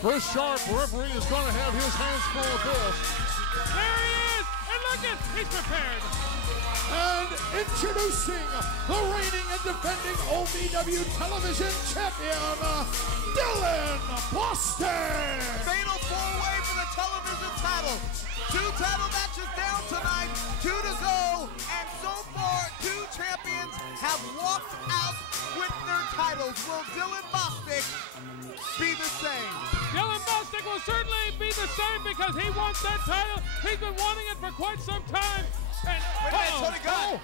Chris Sharp, referee, is going to have his hands full of this. There he is! And look at, he's prepared. And introducing the reigning and defending OVW Television Champion, Dylan Bostic! Fatal four-way for the television title. 2 title matches down tonight, 2 to go, and so far 2 champions have walked out with their titles. Will Dylan Bostic be the same? Dylan Bostic will certainly be the same because he wants that title. He's been wanting it for quite some time. And Tony Gunn.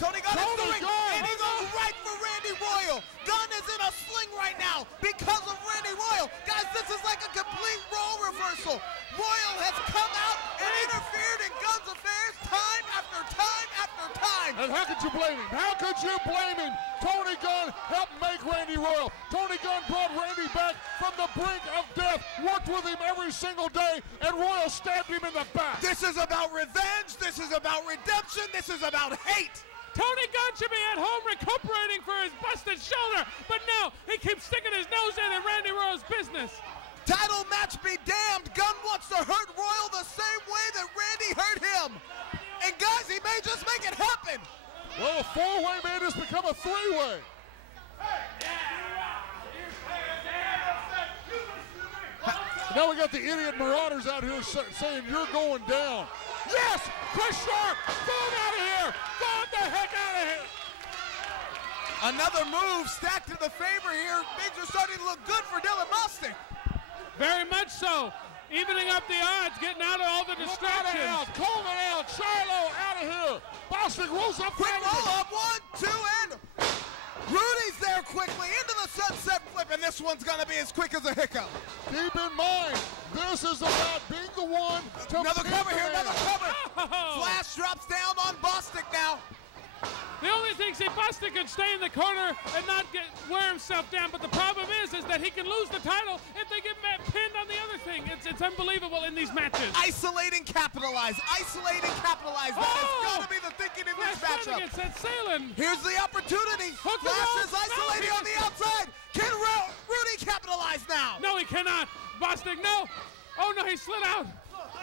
Tony Gunn is doing, and he goes right for Randy Royal. Gunn is in a sling right now because of Randy Royal. Guys, this is like a complete role reversal. Royal has come out and interfered in Gunn's affairs time after time after time. And how could you blame him? How could you blame him? Tony Gunn helped make Randy Royal. Tony Gunn brought Randy back from the brink of death, worked with him every single day, and Royal stabbed him in the back. This is about revenge. This is about redemption. This is about hate. Tony Gunn should be at home recuperating for his busted shoulder, but no, he keeps sticking his nose in Randy Royal's business. Title match be damned. Gunn wants to hurt Royal the same way that Randy hurt him. And guys, he may just make it happen. Well, a 4-way may just become a 3-way. Now we got the idiot Marauders out here saying you're going down. Yes! Chris Sharp! Go out of here! Go the heck out of here! Another move stacked in the favor here. Things are starting to look good for Dylan Bostic. Very much so. Evening up the odds, getting out of all the distractions. Out, Coleman out, Shiloh out of here. Bostic rolls up. Quick roll up, 1, 2, and Rudy's there quickly into the sunset flip, and this one's gonna be as quick as a hiccup. Keep in mind, this is about being the one to another cover here, man. another cover. Oh. Flash drops down on Bostic now. The only thing, see, Bostic can stay in the corner and not wear himself down, but the problem is that he can lose the title if they get pinned on the other thing. It's unbelievable in these matches. Isolate and capitalize. Isolate and capitalize. That is gonna be the thinking in this Flash matchup. Flanagan said sailing. Here's the opportunity. Hook the Flash rope. is isolating on the outside. Can Rudy capitalize now? No, he cannot. Bostic, no. Oh, no, he slid out.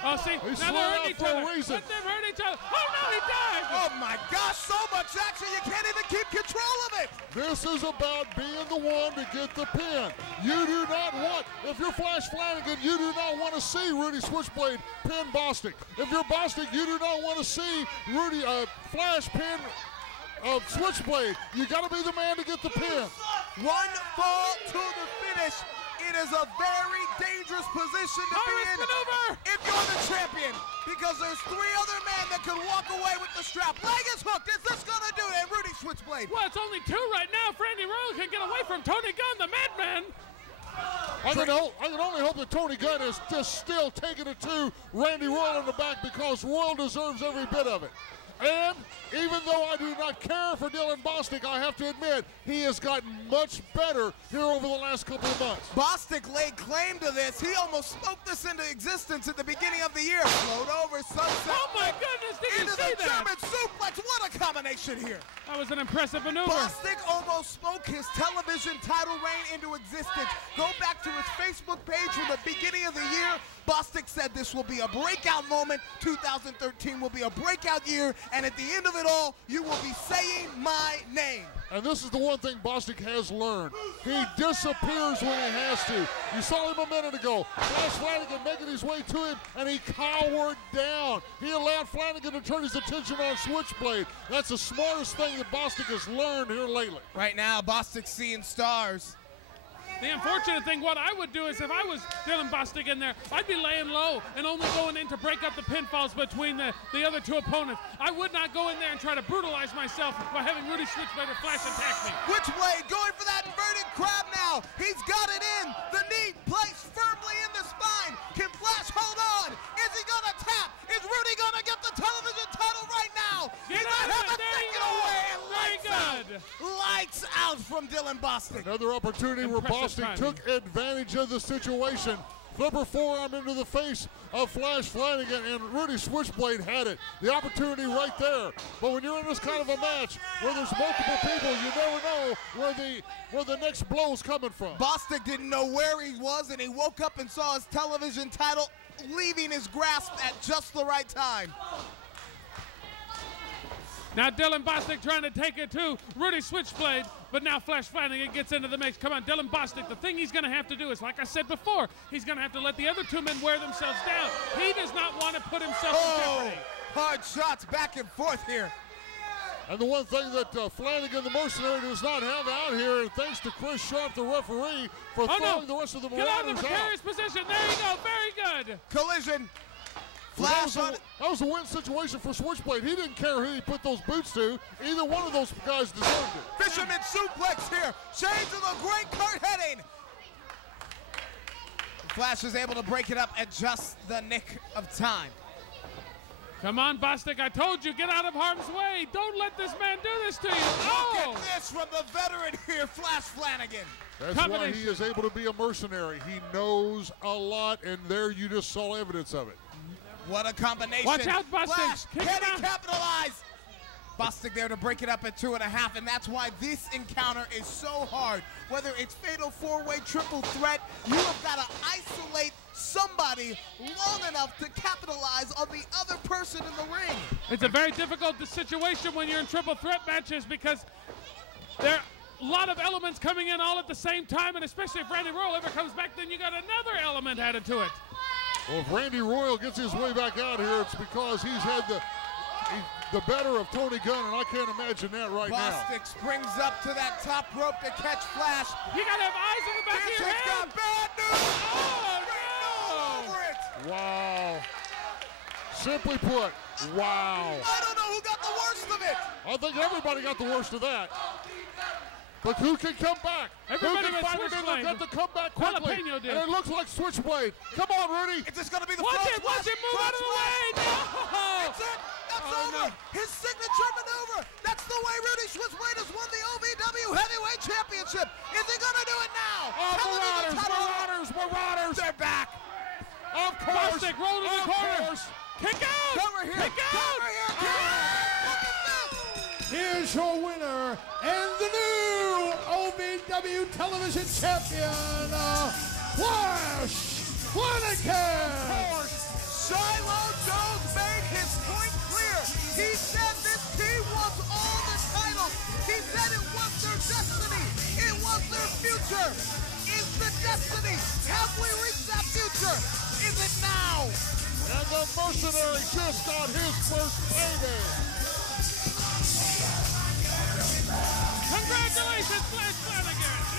Oh, see, He now they're hurting each for other. a reason. Let them hurt each other. Oh, no, he died. Oh, my gosh, so much action, you can't even keep control of it. This is about being the one to get the pin. You do not want, if you're Flash Flanagan, you do not want to see Rudy Switchblade pin Bostic. If you're Bostic, you do not want to see Flash pin Switchblade. You got to be the man to get the pin. One fall to the finish. It is a very dangerous position to be in maneuver. if you're the champion, because there's 3 other men that can walk away with the strap. Leg is hooked. Is this going to do it? And Rudy Switchblade. Well, it's only 2 right now. Randy Royal can get away from Tony Gunn, the madman. I can only hope that Tony Gunn is just still taking it to Randy Royal in the back, because Royal deserves every bit of it. And even though I do not care for Dylan Bostic, I have to admit he has gotten much better here over the last couple of months. Bostic laid claim to this. He almost spoke this into existence at the beginning of the year. Float over, sunset. Oh, my goodness, did you into see the that? German suplex. What a combination here. That was an impressive maneuver. Bostic almost spoke his television title reign into existence. Go back to his Facebook page from the beginning of the year. Bostic said this will be a breakout moment. 2013 will be a breakout year, and at the end of it all, you will be saying my name. And this is the one thing Bostic has learned. He disappears when he has to. You saw him a minute ago. Flash Flanagan making his way to him, and he cowered down. He allowed Flanagan to turn his attention on Switchblade. That's the smartest thing that Bostic has learned here lately. Right now, Bostic's seeing stars. The unfortunate thing, what I would do is if I was Dylan Bostic in there, I'd be laying low and only going in to break up the pinfalls between the other 2 opponents. I would not go in there and try to brutalize myself by having Rudy Switchblade or Flash attack me. Switchblade going for that inverted crab now. He's got it in. The knee placed firmly in the spine. Can Flash hold on? Is he going to tap? Is Rudy going to get the television title right now? Get he out might of have it. to There take you it go. away. Very good. Lights out from Dylan Bostic. Another opportunity where Impressive Bostic timing. took advantage of the situation. Flipper forearm into the face of Flash Flanagan, and Rudy Switchblade had it. The opportunity right there. But when you're in this kind of a match where there's multiple people, you never know where the next blow is coming from. Bostic didn't know where he was, and he woke up and saw his television title leaving his grasp at just the right time. Now Dylan Bostic trying to take it to Rudy Switchblade, but now Flash Flanagan gets into the mix. Come on, Dylan Bostic, the thing he's going to have to do is, like I said before, he's going to have to let the other two men wear themselves down. He does not want to put himself in jeopardy. Hard shots back and forth here. And the one thing that Flanagan, the mercenary, does not have out here, and thanks to Chris Sharp, the referee, for throwing the rest of the Marauders out. Get out of the precarious position. There you go. Very good. Collision. Flash that was a win situation for Switchblade. He didn't care who he put those boots to. Either one of those guys deserved it. Fisherman suplex here. Shades of the great Kurt Hennig. Flash is able to break it up at just the nick of time. Come on, Bostic. I told you, get out of harm's way. Don't let this man do this to you. Look at this from the veteran here, Flash Flanagan. That's why he is able to be a mercenary. He knows a lot, and there you just saw evidence of it. What a combination. Watch out, Bostic. Flash, can he capitalize? Bostic there to break it up at 2.5, and that's why this encounter is so hard. Whether it's fatal four-way triple threat, you have got to isolate somebody long enough to capitalize on the other person in the ring. It's a very difficult situation when you're in triple threat matches because there are a lot of elements coming in all at the same time, and especially if Randy Royal ever comes back, then you got another element added to it. Well, if Randy Royal gets his way back out here, it's because he's had the better of Tony Gunn, and I can't imagine that right now. Bostic springs up to that top rope to catch Flash. You got to have eyes on the back of your head. Got bad news. Oh, no. Over it. Wow. Simply put, wow. I don't know who got the worst of it. I think everybody got the worst of that. But who can come back? Everybody who can finally got to come back quickly? Did. And it looks like Switchblade. Come on, Rudy. Is this going to be the watch it, move out of the way. No. That's it. That's over. No. His signature maneuver. That's the way Rudy Switchblade has won the OVW Heavyweight Championship. Is he going to do it now? Oh, Marauders. They're back. Of course. Bostic rolled in the corner. Kick out. Cover here. Kick out. Cover here. Look at this. Here's your winner and the new OVW Television Champion, Flash Flanagan. Shiloh Jones made his point clear. He said this team was all the titles. He said it was their destiny. It was their future. Is the destiny. Have we reached that future? Is it now? And the mercenary just got his first payday. Congratulations, Flash Flanagan!